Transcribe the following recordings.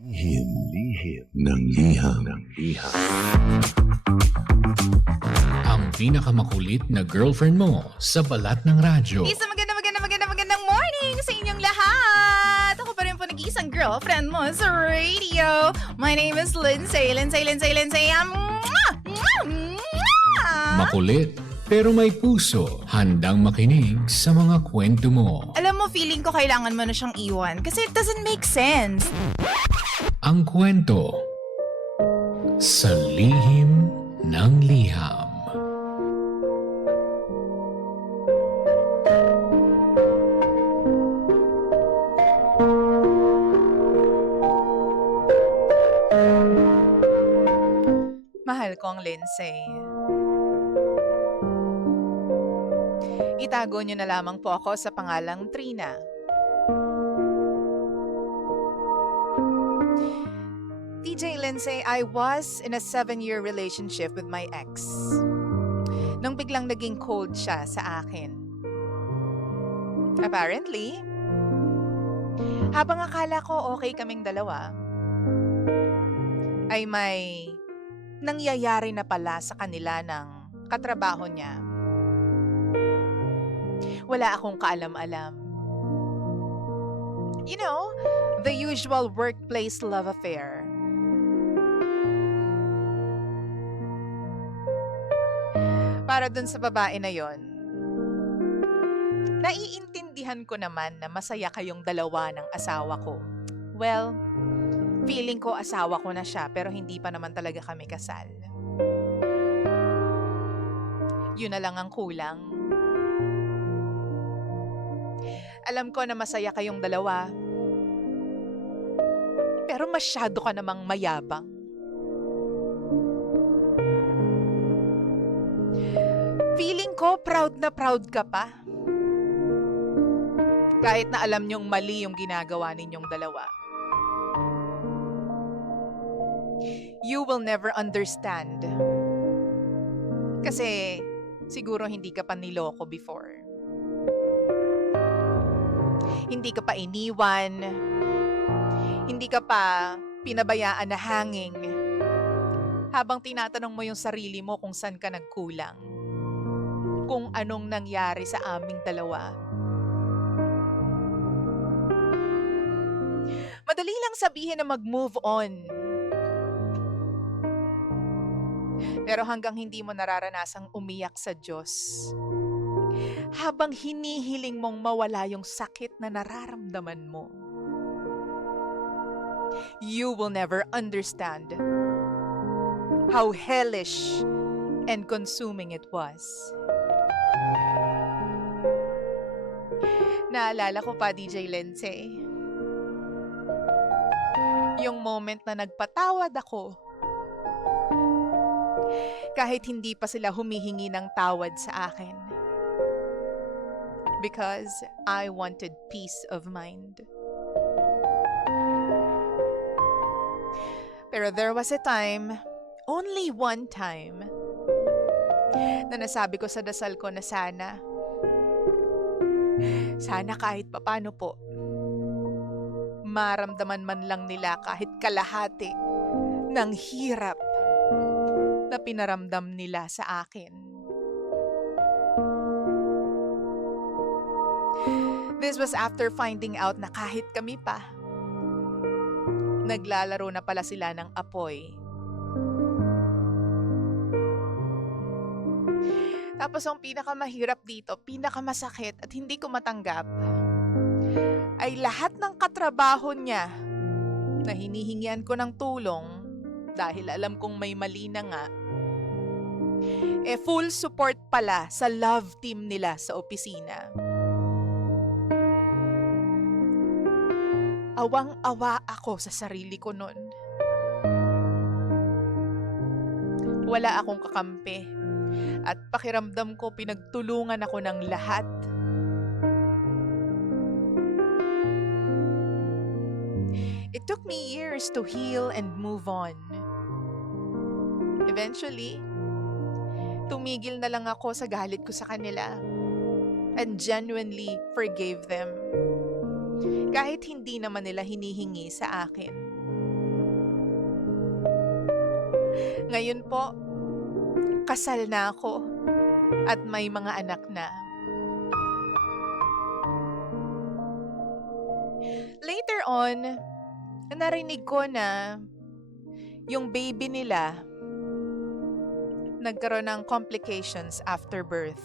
Lihim ng liham. Ang pinakamakulit na girlfriend mo sa balat ng radyo. Isang magandang morning sa inyong lahat! Ako pa rin po nag-iisang girlfriend mo sa radio. My name is Lindsay. Makulit pero may puso, handang makinig sa mga kwento mo. Alam mo, feeling ko kailangan mo na siyang iwan kasi it doesn't make sense. Ang kwento sa lihim ng liham. Mahal kong Lindsay. Itago niyo na lamang po ako sa pangalang Trina. TJ Lindsay, I was in a 7-year relationship with my ex. Nung biglang naging cold siya sa akin. Apparently, habang akala ko okay kaming dalawa, ay may nangyayari na pala sa kanila ng katrabaho niya. Wala akong kaalam-alam. You know, the usual workplace love affair. Para dun sa babae na yon, naiintindihan ko naman na masaya kayong dalawa ng asawa ko. Well, feeling ko asawa ko na siya pero hindi pa naman talaga kami kasal. Yun na lang ang kulang. Alam ko na masaya kayong dalawa. Pero masyado ka namang mayabang. Feeling ko proud na proud ka pa. Kahit na alam niyong mali yung ginagawa ninyong dalawa. You will never understand. Kasi siguro hindi ka pa niloko before. Hindi ka pa iniwan. Hindi ka pa pinabayaan na hanging. Habang tinatanong mo yung sarili mo kung saan ka nagkulang. Kung anong nangyari sa aming dalawa. Madali lang sabihin na mag-move on. Pero hanggang hindi mo nararanasang umiyak sa Diyos. Habang hinihiling mong mawala yung sakit na nararamdaman mo. You will never understand how hellish and consuming it was. Naalala ko pa, DJ Lindsay, yung moment na nagpatawad ako kahit hindi pa sila humihingi ng tawad sa akin. Because I wanted peace of mind. Pero there was a time, only one time, na nasabi ko sa dasal ko na sana kahit papano po, maramdaman man lang nila kahit kalahati ng hirap na pinaramdam nila sa akin. This was after finding out na kahit kami pa, naglalaro na pala sila ng apoy. Tapos ang pinakamahirap dito, pinakamasakit at hindi ko matanggap, ay lahat ng katrabaho niya na hinihingian ko ng tulong dahil alam kong may mali na nga, full support pala sa love team nila sa opisina. Awang-awa ako sa sarili ko nun. Wala akong kakampi at pakiramdam ko pinagtulungan ako ng lahat. It took me years to heal and move on. Eventually, tumigil na lang ako sa galit ko sa kanila and genuinely forgave them. Kahit hindi naman nila hinihingi sa akin. Ngayon po, kasal na ako at may mga anak na. Later on, narinig ko na yung baby nila nagkaroon ng complications after birth.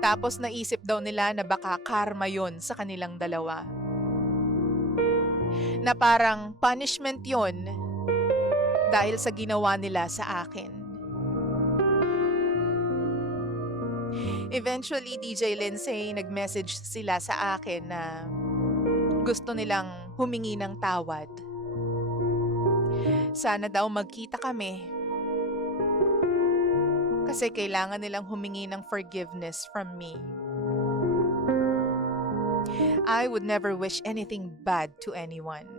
Tapos naisip daw nila na baka karma yon sa kanilang dalawa. Na parang punishment yon dahil sa ginawa nila sa akin. Eventually, DJ Lindsay, nag-message sila sa akin na gusto nilang humingi ng tawad. Sana daw magkita kami. Kasi kailangan nilang humingi ng forgiveness from me. I would never wish anything bad to anyone.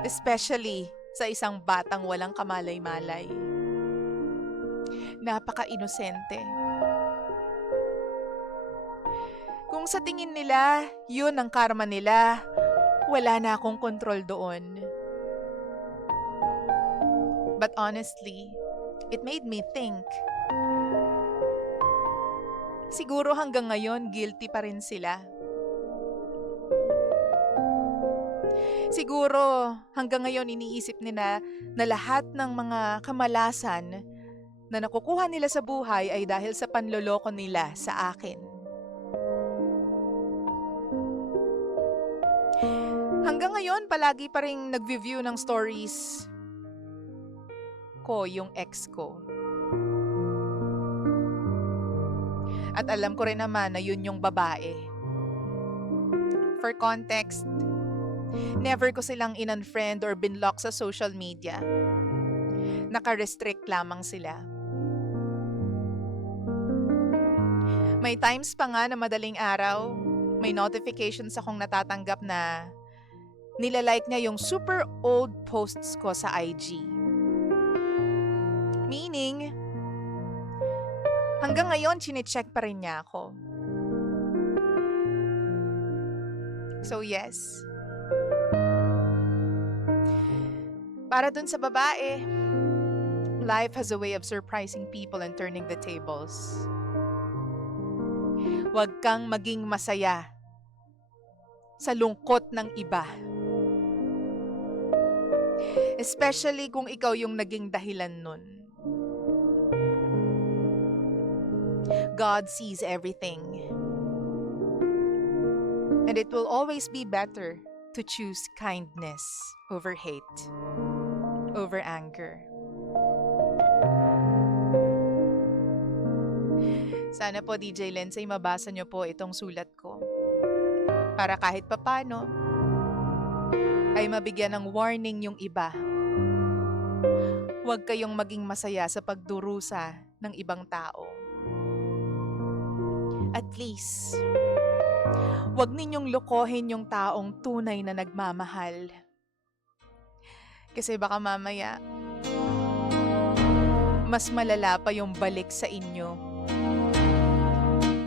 Especially sa isang batang walang kamalay-malay. Napaka-inosente. Kung sa tingin nila, yun ang karma nila, wala na akong kontrol doon. But honestly, it made me think. Siguro hanggang ngayon, guilty pa rin sila. Siguro hanggang ngayon iniisip nila na lahat ng mga kamalasan na nakukuha nila sa buhay ay dahil sa panloloko nila sa akin. Hanggang ngayon, palagi pa rin nag-view ng stories ko yung ex ko. At alam ko rin naman na yun yung babae. For context, never ko silang in-unfriend or binlock sa social media. Naka-restrict lamang sila. May times pa nga na madaling araw, may notifications akong natatanggap na nilalike niya yung super old posts ko sa IG. Meaning, hanggang ngayon, chine-check pa rin niya ako. So yes. Para dun sa babae, life has a way of surprising people and turning the tables. Huwag kang maging masaya sa lungkot ng iba. Especially kung ikaw yung naging dahilan nun. God sees everything. And it will always be better to choose kindness over hate, over anger. Sana po, DJ Lindsay, mabasa niyo po itong sulat ko. Para kahit papano, ay mabigyan ng warning yung iba. Huwag kayong maging masaya sa pagdurusa ng ibang tao. At least, huwag ninyong lokohin yung taong tunay na nagmamahal. Kasi baka mamaya, mas malala pa yung balik sa inyo.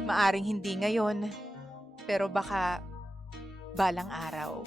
Maaring hindi ngayon, pero baka balang araw.